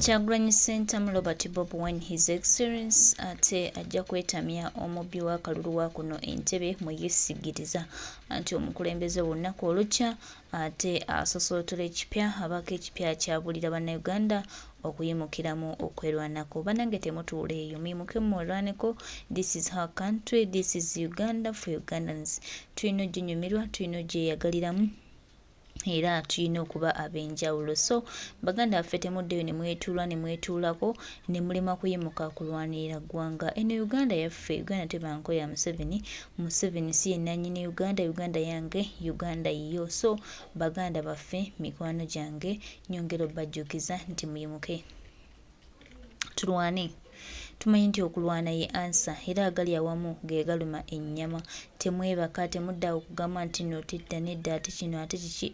Kyagulanyi Ssentamu Robert Bobi Wine His Excellence ate ajja kwetamya omubbi wa kalulu wa kuno Entebbe mwe yeesigiriza anti omukulembeze w'olunaku olukya ate asosolotera ekipya abako ekipya kyabulira bannayuganda okuyimukiramu okwerwanako. Bannange temutuula eyo, muyimuke mwerwaneko. This is our country, this is Uganda for Ugandans. Tulina oginyumirwa, tulina ogyeyagaliramu era tulina okuba ab'enjawulo. So baganda baffe temuddeyo ne mwetuulako ne mulema kuyimuka kulwanirira ggwanga. Eno Uganda yaffe, Uganda tebanko ya Museveni. Museveni si ye nannyini Uganda, Uganda yange, Uganda yiyo. So baganda baffe, mikwano gyange, nyongera obbajjukiza nti muyimuke tulwane. Tumanyi nti okulwana ye ansa era agali awamu ge galuma ennyama. Temwebaka, temudda okugamba nti no tidda nedda ate kino ate kiki.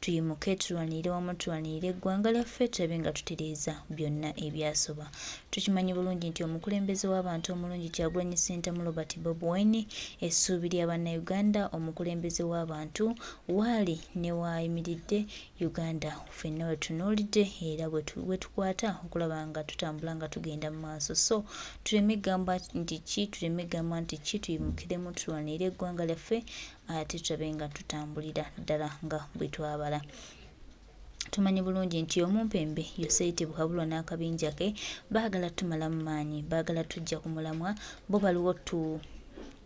Tuyimuke tulwanirire wamu, tulwanirire eggwanga lyaffe, tulabe nga tutereeza byonna ebyasoba. Tukimanyi bulungi nti omukulembeze w'abantu omulungi Kyagulanyi Ssentamu Robert Bobi Wine essuubi lya bannayuganda, omukulembeze w'abantu waali ne waayimiridde Uganda ffenna we tunuulidde era we tukwata okulaba nga tutambula nga tugenda mu maaso. So tuleme gamba nti ki, tuleme gamba nti ki, tuyimukiremu tulwanirire eggwanga lyaffe ate tulabe nga tutambulira ddala nga bwe twabala. Tumanyi bulungi nti omumpembe Yoseyite Buhabulwa n'akabinja ke baagala tumala mu maanyi, baagala tujja ku mulamwa, bo baliwo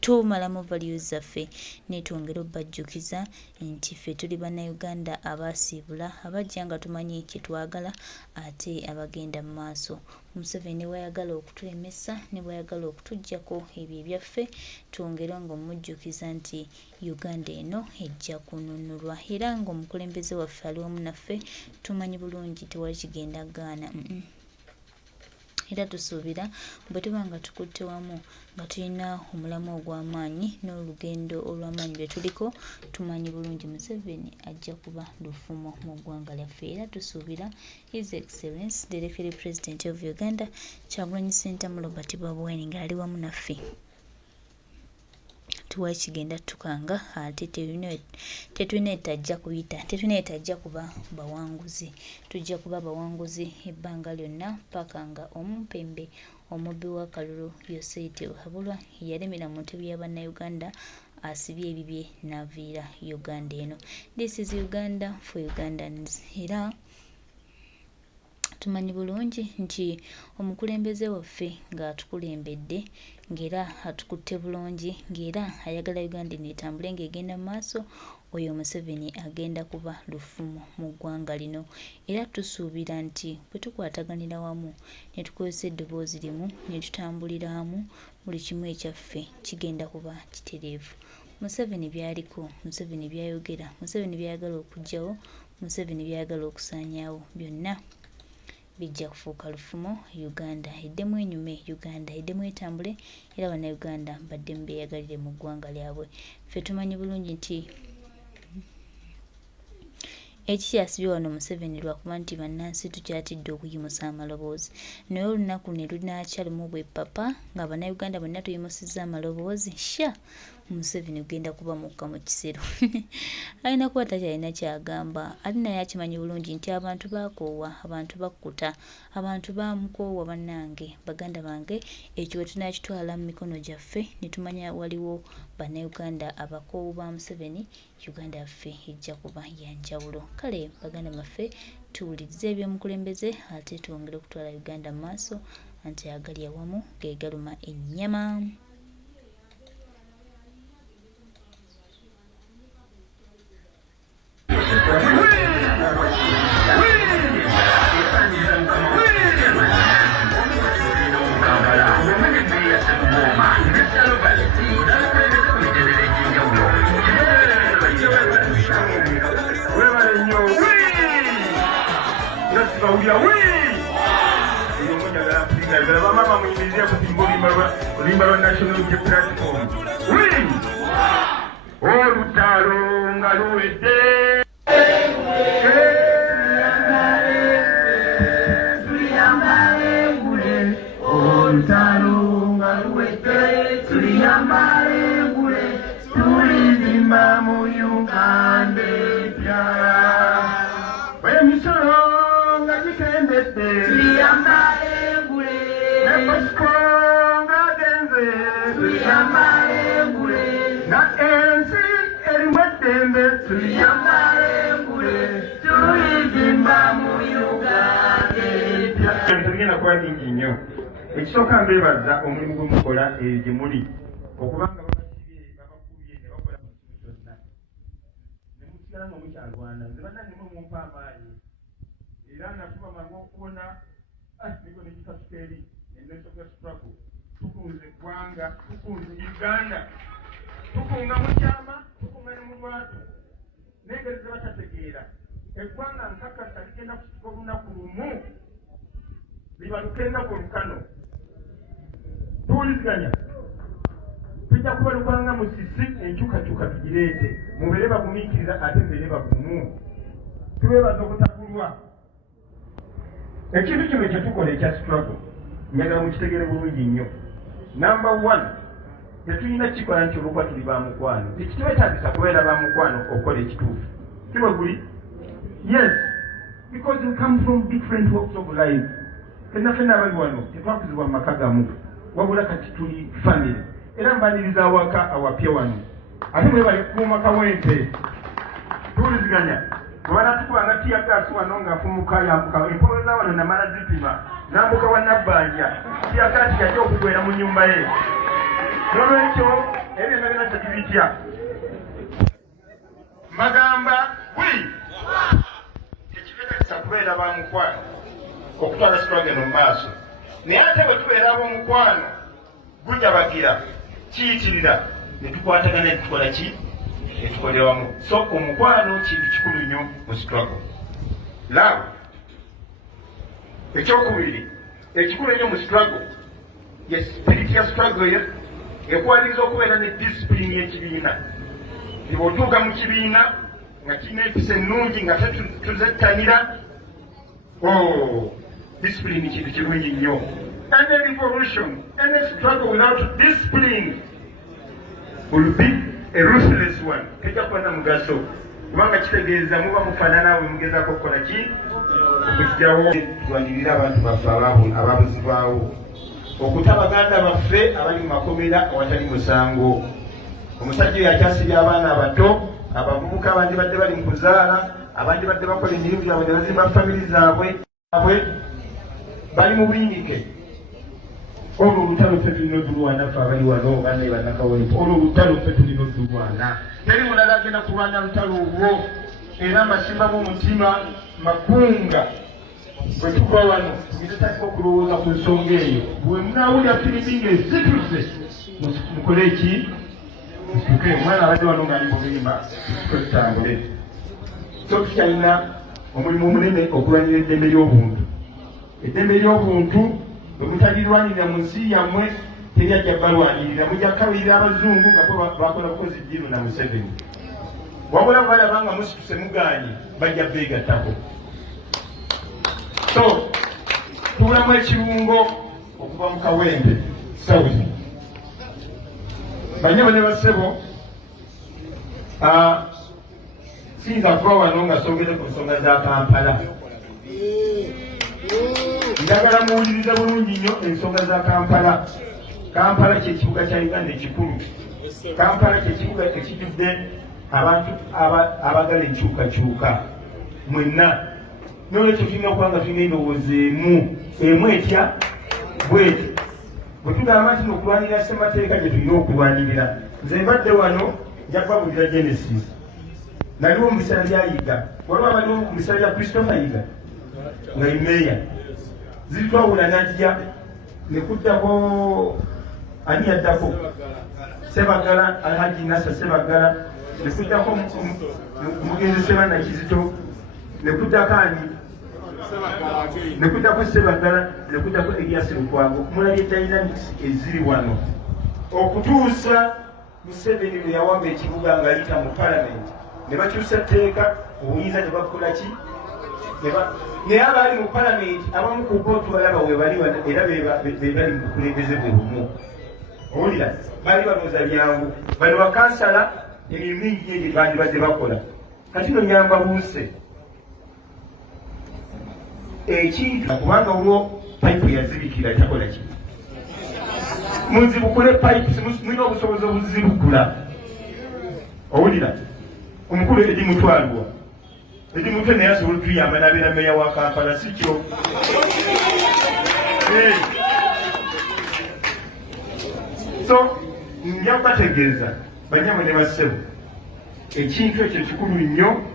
tumalamu values zaffe. Netwongera obbajjukiza nti ffe tuli bannayuganda abaasiibula, abajja nga tumanyi kye twagala ate abagenda mu maaso. Museveni bw'ayagala okutulemesa ne bw'ayagala okutuggyako ebyo ebyaffe, twongere ng'omujjukiza nti Uganda eno ejja kununulwa era ng'omukulembeze waffe ali wamu naffe. Tumanyi bulungi tewali kigenda gaana. Era tusuubira bwe tuba nga tukutte wamu nga tulina omulamu ogw'amaanyi n'olugendo olw'amaanyi lwe tuliko, tumanyi bulungi Museveni ajja kuba lufumo mu ggwanga lyaffe. Era tusuubira His Excellence the Deputy President of Uganda Kyagulanyi Ssentamu Robert Bobi Wine ng'ali wamu naffe. Tuwa kigenda tukanga ate tetulina etajja kuyita, tetulina etajja kuba bawanguzi. Tujja kuba bawanguzi ebbanga lyonna paka nga omumpembe omubbi wa kalulu Yoseyite Buhabulwa yalemera mu ntebe y'abannayuganda asibye ebibye n'aviira Uganda eno. This is Uganda for Ugandans. Era tumanyi bulungi nti omukulembeze waffe ng'atukulembedde ng'era atukutte bulungi ng'era ayagala Uganda neetambule ng'egenda mu maaso, oyo Museveni agenda kuba lufumo mu ggwanga lino. Era tusuubira nti bwe tukwataganira wamu ne tukozesa eddoboozi limu ne tutambulira wamu, buli kimu ekyaffe kigenda kuba kitereevu. Museveni by'aliko, Museveni by'ayogera, Museveni by'ayagala okuggyawo, Museveni by'ayagala okusaanyaawo, byonna bijja kufuuka lufumo. Uganda eddemu enyume, Uganda eddemu etambule era bannayuganda baddemu beeyagalire mu ggwanga lyabwe. Ffe tumanyi bulungi nti ekikyasibye wano Museveni lwakuba nti bannansi tukyatidde okuyimusa amaloboozi, naye olunaku ne lunaakyalimu bwe ppapa nga bannayuganda bonna tuyimusizza amaloboozi, sha Museveni ugenda kuba mukka mu kisero. Alina kuba takyalina kyagamba, ali naye akimanyi bulungi nti abantu bakoowa, abantu bakkuta, abantu bamukoowa. Bannange, baganda bange, ekyo bwe tunaakitwala mu mikono gyaffe ne tumanya waliwo bannayuganda abakoowu ba Museveni, Uganda yaffe ejja kuba yanjawulo. Kale baganda baffe, tuwulirize eby'omukulembeze ate twongere okutwala Uganda mu maaso anti agali awamu ge galuma ennyama. Olutalo nga luwedde tulizimba mu Uganda epya emisolo nga gikende wete Tuyambalengule Nepaskonga genze Tuyambalengule Na ensi erimwetembe Tuyambalengule Tuyizimba mu Uganda Tugenda kuba bingi nnyo. Ekisooka mbeebaza omulimu gwe mukola gye muli okubanga babasibye babakubye ne bakola mu kimu kyonna ne musigala nga mukyalwana nze bannange mumpa amaanyi era nakuba mangu okubona niko nekikasuka eri enesoka struggle tukunze eggwanga tukunze Uganda tukunga mu kyama tukunga ne mu lwatu n'engeri ze batategeera eggwanga nkakasa ligenda kutuka olunaku lumu libaluka ennaku olukano tuwuliziganya tujja kubalukanga musisi enkyukakyuka tugireete mubeere bagumiikiriza ate mbeere bagumu tubeebaza okutakulwa ekintu kino kyetukola ekya struggle njagala mukitegeere bulungi nnyo number 1 tetulina kikola nti olwokuba tuli bamukwano tekitwetaagisa kubeera bamukwano okukola ekituufu kiwe guli yes because we come from different walks of life fenna abali wano tetwakuzibwa mu maka gamu wabula kati tuli family era mbaniriza awaka awapya wano ate mwe bali kuuma kawempe tuwuliziganya bwebana tukubanga tiyakasi wano ng'afumuka yambuka empoleza wano namala zipima nambuka wa nabbanja tiyakasi yajja okugwera mu nnyumba ye nolwekyo ebyo byonna tekibitya magamba buli tekibetagisa kubeera bamukwano okutwala struggle mu maaso naye ate bwe tubeera ab'omukwano gujabagira kiyitirira ne tukwatagana ne tukola ki etukole wamu so omukwano kintu kikulu nnyo mu struggle love ekyokubiri ekikulu ennyo mu struggle ye spirit ya struggle ekwaliza okubeera ne discipline y'ekibiina ibe otuuka mu kibiina nga kirina empisa ennungi nga tuzettanira discipline kintu kirungi nnyo. Any revolution, any struggle without discipline will be a ruthless one. Tejja kuba na mugaso kubanga kitegeeza muba mufaanana bwe mugezaako okukola ki okukigirawo tulwanirira abantu baffe ababuzibwawo okuta baganda baffe abali mu makomera awatali musango. Omusajja oyo akyasibya abaana abato abavubuka abandi badde bali mu kuzaala abandi badde bakola emirimu gyabwe ne bazimba famiri zaabwe bali mu buyinike. Olwo olutalo ffe tulina odulwana ffe abali wano banne bannakawempe olwo olutalo ffe tulina odulwana teri mulala agenda kulwanya lutalo olwo era mbasimbamu omutima makunga bwe tuva wano tugezetatika okulowooza ku nsonga eyo bwe munaawulira firimu ng'ezituse mukole eki musituke omwana abadde wano ng'ali mubimba musituke tutambule so tukyalina omulimu omunene okulwanira eddembe ly'obuntu. Eddembe ly'obuntu bwe mutalirwanirira mu nsi yammwe teri ajja balwanirira mujja kukabirira abazungu nga bo bakola bukozi jjiru na Museveni wabula balaba nga musituse mugaanye bajja beegattako. So tubulamu ekirungo okuva mu Kawempe South banyabo ne bassebo siyinza kuba wano nga sogere ku nsonga za Kampala. Njagala muwuliriza bulungi nnyo ensonga za Kampala. Kampala ky'ekibuga kya Uganda ekikulu. Kampala ky'ekibuga ekijjudde abantu abagala enkyukakyuka mwenna. N'olwekyo tulina okuba nga tulina endowooza emu etya bweti. Bwe tugamba nti okulwanirira ssemateeka gye tulina okulwanirira. Nze mbadde wano nja kubabulira Genesis. Naliwo mu biseera bya Yiga. Waliwo abaliwo mu biseera bya Christopher Yiga nga imeya zitwawula najja ne kuddako ani yaddako Sebagala Alhaji Nasa Sebagala ne kuddako mugenzi Sebana Kizito ne kuddako ani ne kuddako Sebagala ne kuddako Elias Lukwango mulabye dynamics eziri wano okutuusa Museveni bwe yawamba ekibuga ng'ayita mu parliament ne bakyusa tteeka obuyinza ne bakola ki naye abaali mu palamenti abamu ku bo tubalaba we bali era be bali mu bukulembeze bwe bumu. Owulira baali balowooza byangu bali bakansala emirimu mingi gye bandibadde bakola kati no nyamba buuse ekintu kubanga olwo pipe yazibikira takola ki muzibukule pipe mulina obusobozi obuzibukula owulira omukulu edi mutwalibwa edi mutwe naye asobola otuyamba nabeera meya wa Kampala si kyo so nja kubategeeza banyama ne bassebo ekintu ekyo kikulu nnyo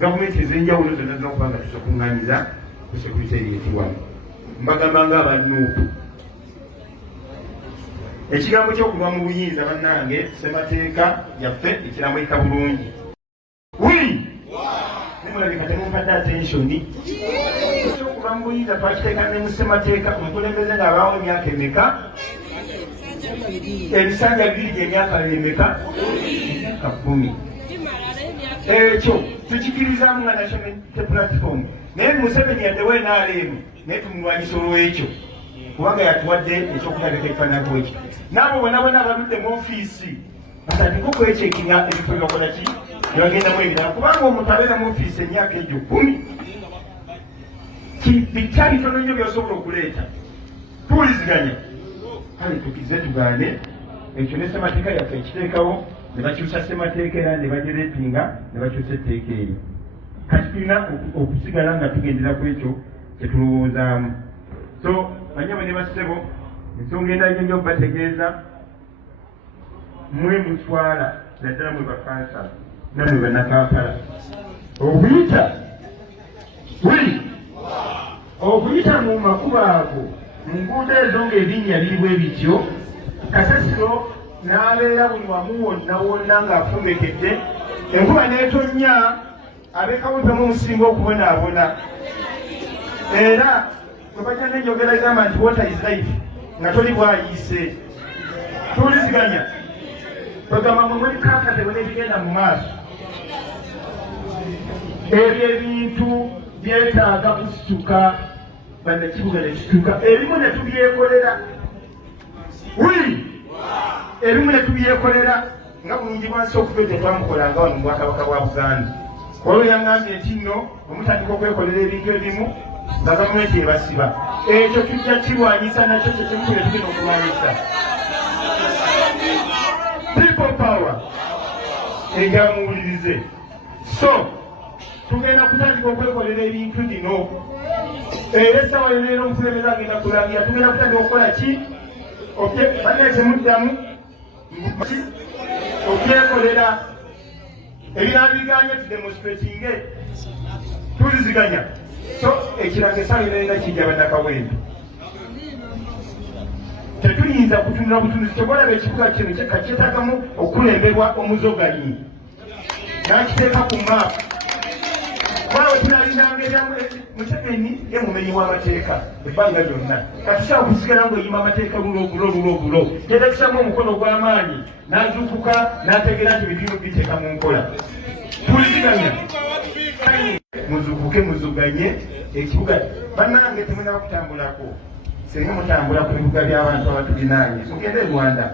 gavumenti ez'enjawulo zonna zina okuba nga tusokuŋŋanyiza ku sekurite eyitibwa mbagamba ng'abannuupu ekigambo ky'okuva mu buyinza bannange ssemateeka yaffe ekiramuyika bulungi wii nemulabika temumpadde attensioni ekyokuva mu buyinza twakiteeka ne mu ssemateeka omukulembeze ng'abaawo emyaka emeka ebisanja bibiri gy'emyaka emeka emyaka 10 ekyo tukikirizaamu nga national platform naye Museveni yaddewo NRM naye tumulwanyisa olw'ekyo kubanga yatuwadde ekyokulabika ekifaananako ekyo naabo bonabona abaludde mu ofiisi batandika okwekyekenya ebifo byakola ki byebagendamu ebirala kubanga omuntu abeera mu ofiisi emyaka egyo 10 bitya bitono nnyo byosobola okuleeta tuwuliziganya kale tukize tugaane ekyo ne ssemateeka yaffe ekiteekawo ne bakyusa ssemateeka era ne bagireetinga ne bakyusa etteeka eri kati tulina okusigala nga tugendera ku ekyo kyetulowoozaamu so banyama ne bassebo ensonga endala gye okubategeeza mwe mutwala naddala mwe bakansala namwe bannakampala okuyita mu makubo ago mu nguudo ezo ng'ebinnya biriwo ebityo kasasiro n'abeera buli wamu wonna wonna ng'afumbekedde enkuba n'etonnya abekawumpemu omusinga okubonaabona era webajja n'enjogera egamba nti water is life nga toli bwayiise tuwuliziganya kwegamba mwe mwebikakatebwe n'ebigenda mu maaso ebyo ebintu byetaaga kusituka bannakibuga ne kisituka ebimu ne tubyekolera ebimu ne tubyekolera nga bulungi bwansi okuva ekyo twamukolanga wano mu bwakabaka bwa Buganda olwo yaŋŋambye nti nno omutandika okwekolera ebintu ebimu nga gavumenti ebasiba ekyo tujja kirwanyisa nakyo kyekimukire tugenda okulwanyisa people power egamuwulirize so tugenda kutandika okwekolera ebintu bino era essaawa yoleero omukulembeze agenda kulangira tugenda kutandika okukola ki banekimuddamu okyekolera ebinabiganya tudemonstratinge tuliziganya so ekiranga essaawa yoleero kijja bannakawempe tetuyinza kutunula butunuzi tebalaba ekibuga kino kyetaagamu okulemberwa omuzoganyi nakiteeka ku maapu waawe tunalindanga eryamu Museveni ye mumenyi w'amateeka ebbanga lyonna katusobola kusigala ng'oyima amateeka lulo teetakisamu omukono gw'amaanyi n'azuukuka n'ategeera nti ebintu biteeka mu nkola tuliziganya muzuukuke muzuganye ekibuga bannange temulina kutambulako senga mutambula ku bibuga by'abantu abatulinaanye mugende Rwanda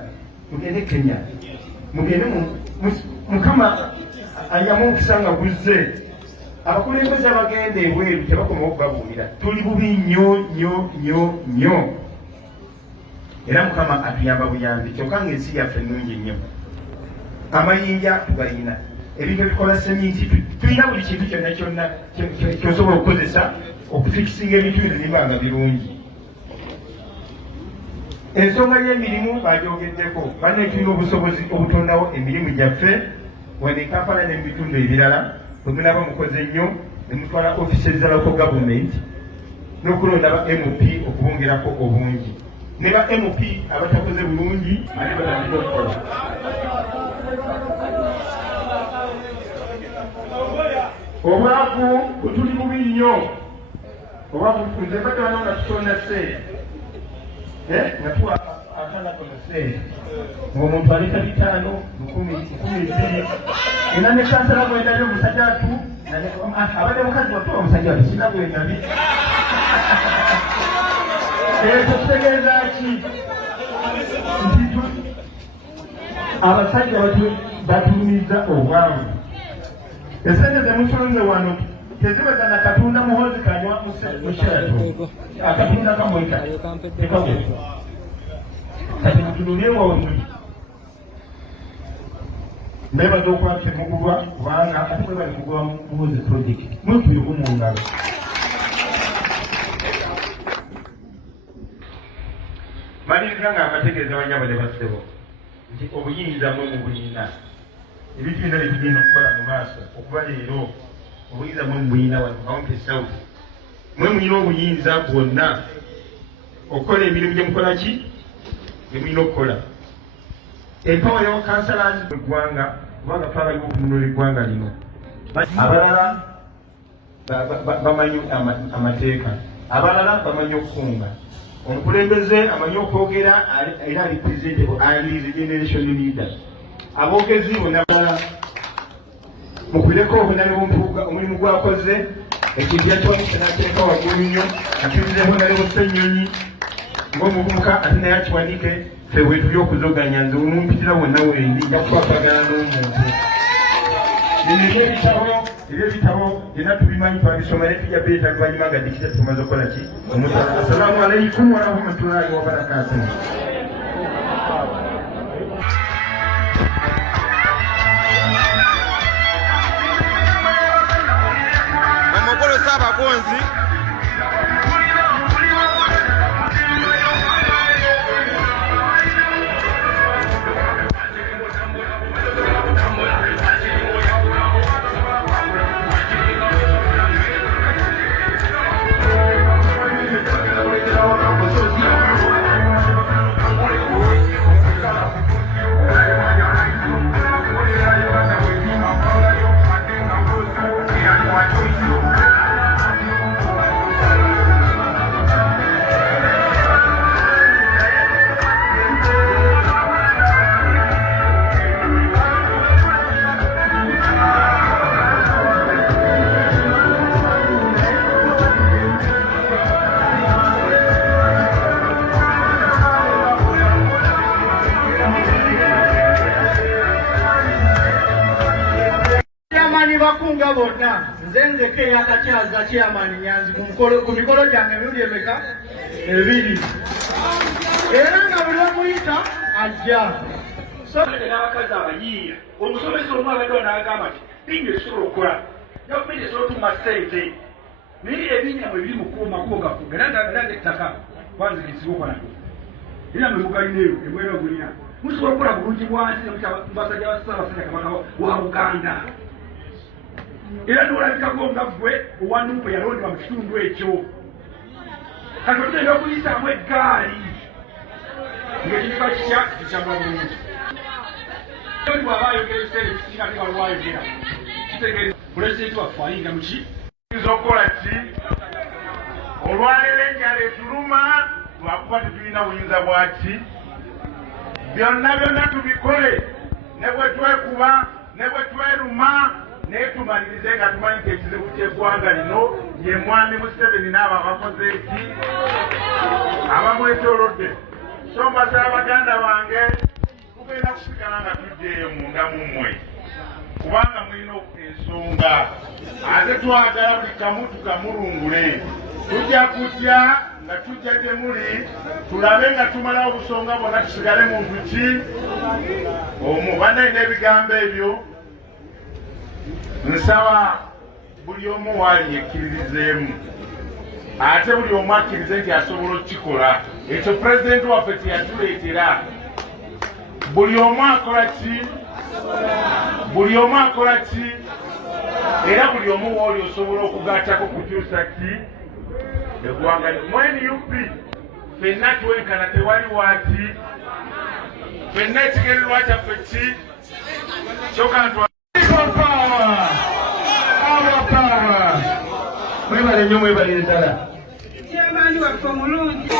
mugende Kenya mugende Mukama anyamu okusanga guzze abakulembeze abagenda ebweru tebakoma okubabuulira tuli bubi nnyo era Mukama atuyamba buyambi kyokka ng'ensi yaffe ennungi nnyo amayinja tugalina ebintu ebikola seminti tulina buli kintu kyonna kyosobola okukozesa okufikisinga ebintu bino nibanga birungi ensonga y'emirimu bagyogeddeko banne tulina obusobozi obutondawo emirimu gyaffe wane Kampala ne mu bitundu ebirala bwemunaba mukoze nnyo ne mutwala offices za local government n'okulonda ba MP okubongerako obungi ne ba MP abatakoze bulungi ate batandika okukola obwavu butuli bubi nnyo obwavu nze batwala nga tutonda seera nga tuwa akana kono seera ng'omuntu aleta 5 12 era ne kansala bwendabyo omusajja atu abadde mukazi watuwa omusajja watu sina bwendabi ekyo kitegeeza ki nti abasajja batulumiza obwavu esente zemutunze wano teziba za Katonda muhozi kanywa mushatu akatunda kamwita ekagwe kati mutunulye wawe nebaza okwatira mugulwa kubanga ate bwe bali kugula muhozi project mwekubye mu ngalo. Malirira nga abategeeza banyabo ne basebo nti obuyinza mwe mu buyina ebintu byonna bigenda okukola mu maaso okuba leero obuyinza mwe mu buyina wano Mount South mwe muyina obuyinza bwonna okukola emirimu gye mukola ki gye muyina okukola. Empawa y'okansalansi mu ggwanga kubanga twagaliwo okununula eggwanga lino abalala bamanyi amateeka abalala bamanyi okukunga omukulembeze amanyi okwogera era ali presentable ali the generation leader aboogezi bonna balala mukubireko obunane omulimu gwakoze ekintu yakiwanise n'ateeka waggulu nnyo akirizeho nale busennyonyi ng'omuvubuka ate naye akiwanike ffe bwetu by'okuzoganya nze omumpitira wonna wendi njakukwatagana n'omuntu ebyebitabo byonna tubimanyi twabisoma ne tujja beeta luvannyuma nga dikita tumaze okukola ki omusala. Assalamu alaikum warahmatullahi wabarakatuh. Omukulu Ssaabakonzi bakunga bonna nze nzeko eyakakyaza kyamani nyanzi ku mikolo gyange emirundi emeka ebiri era nga buli omuyita ajja n'abakazi abayiiya omusomesa omu abadde n'agamba nti bingi ebisobola okukola gavumenti esobola otuma ssente naye ebinyamu ebiri mukubo gafuga era nga ettaka kwanzikisibwa okolako era mwe mugalineeyo emwera ogulina musobola okukola bulungi bwansi basajja basabasajja kabaka wa Buganda era n'olabikako nga ggwe owanuupu yalondebwa mu kitundu ekyo kati otugenda okuyisaamu eggaali ng'ekifa kitya kikyagwa bulungi bw'aba ayogera ebiseera ebisinga ate waliwo ayogera kitegeeza pulezidenti waffe ayinza mu ki tuyinza okukola ki olwaleero enjala etuluma lwakuba tetulina buyinza bwaki byonna tubikole ne bwe twekuba ne bwe tweruma naye tumalirize nga tumanyi nti ekizibu ky'eggwanga lino ye mwami Museveni n'abo abakoze eki abamwetoolodde. So mbasaba baganda bange tugenda kusigala nga tujjeeyo munda mummwe kubanga mulina ensonga ate twagala buli kamu tukamulungule tujja kujja nga tujja gye muli tulabe nga tumalawo obusonga bwonna tusigale muntu ki omu. Bannaye n'ebigambo ebyo nsaba buli omu waali yekkiririzeemu ate buli omu akkirize nti asobola okukikola ekyo pulezidenti waffe teyatuleetera. Buli omu akola ki era buli omu wooli osobola okugattako kukyusa ki eggwanga NUP ffenna twenkana tewali waaki ffenna ekigendererwa kyaffe ki kyokantwa mwebale nnyo mwebalire ddala. Kyamaani waffe omulungi.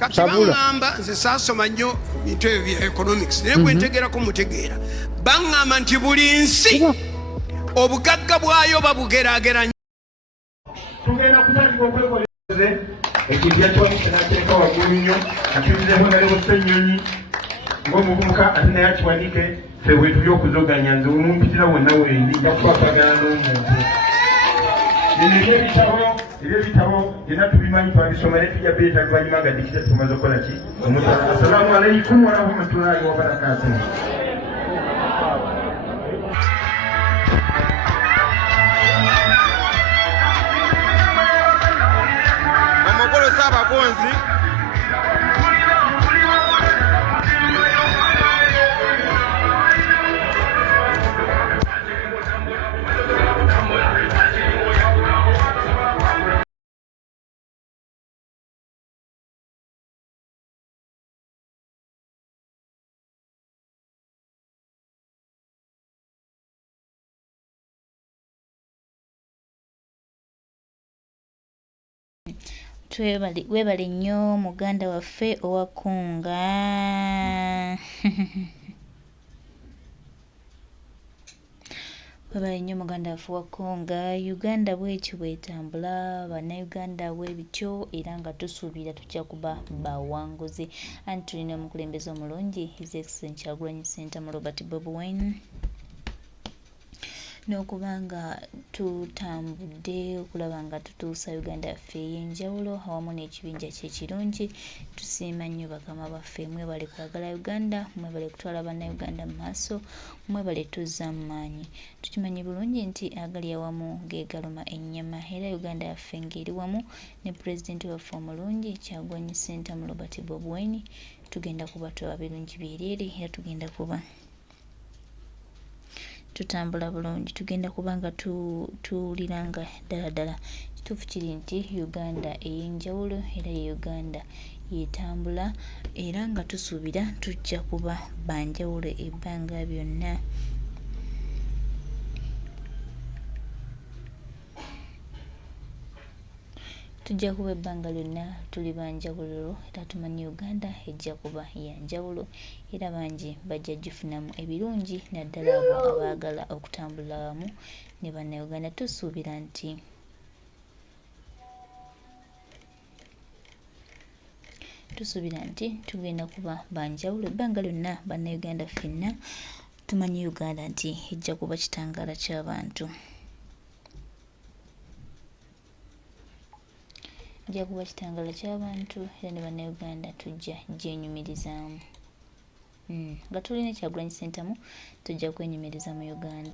kati baŋŋamba nze saasoma nnyo bintu ebyo bya economics naye bwe ntegeerako mutegeera baŋŋamba nti buli nsi obugagga bwayo babugeraageranya tugenda kutandika okwekoleze ekintu yakiwanise n'ateeka waggulu nnyo akibizeemu naliwo ssennyonyi ng'omuvubuka ate naye akiwanike ffe bwe tuli okuzoganya nze omumpitira wonna wendi nja kukwatagana n'omuntu ebyebitabo byonna tubimanyi twabisoma ne tujja beeta luvannyuma nga dikita tumaze okukola ki omutala assalamu alaikum warahmatullahi wabarakatuh. omukulu Ssaabakonzi webale nnyo muganda waffe owakunga webale nnyo muganda waffe owakunga. Uganda bwekyo bwetambula, bannayuganda bwebityo, era nga tusuubira tujja kuba bawanguzi. Anti tulina omukulembeze omulungi His Excellency Kyagulanyi Ssentamu Robert Bobi Wine, n'okuba nga tutambudde okulaba nga tutuusa Uganda yaffe ey'enjawulo awamu n'ekibinja kye kirungi. Tusiima nnyo bakama baffe, mwebale kwagala Uganda, mwebale kutwala bannayuganda mu maaso, mwebale tuzza mu maanyi. Tukimanyi bulungi nti agali awamu geegaluma ennyama, era Uganda yaffe ng'eri wamu ne pulezidenti waffe omulungi Kyagulanyi Ssentamu Robert Bobi Wine, tugenda kuba tuba birungi byereere, era tugenda kuba tutambula bulungi, tugenda kuba nga tuwuliranga ddala ddala. Kituufu kiri nti Uganda ey'enjawulo era ye Uganda yetambula, era nga tusuubira tujja kuba banjawulo ebbanga byonna. Tujja kuba ebbanga lyonna tuli banjawulo, era tumanyi Uganda ejja kuba yanjawulo, era bangi bajja gifunamu ebirungi, naddala abo abaagala okutambula wamu ne bannayuganda. Tusuubira nti tugenda kuba banjawulo ebbanga lyonna. Bannayuganda ffenna tumanyi Uganda nti ejja kuba kitangaala ky'abantu. Ejja kuba kitangaala ky'abantu, era ne bannayuganda tujja gyenyumirizaamu. Nga tulina Kyagulanyi Ssentamu tujja kwenyumiriza mu Uganda.